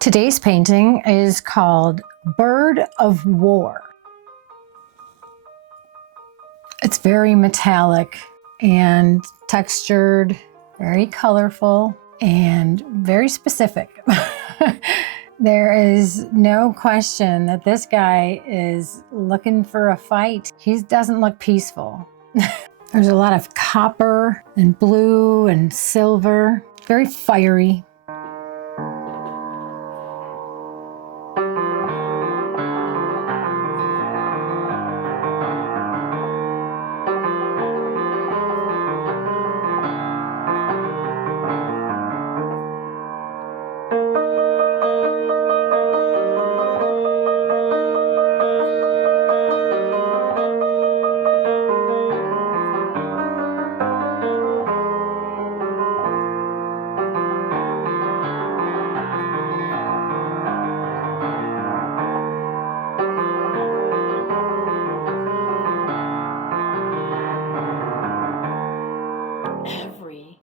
Today's painting is called Bird of War. It's very metallic and textured, very colorful, and very specific. There is no question that this guy is looking for a fight. He doesn't look peaceful. There's a lot of copper and blue and silver, very fiery.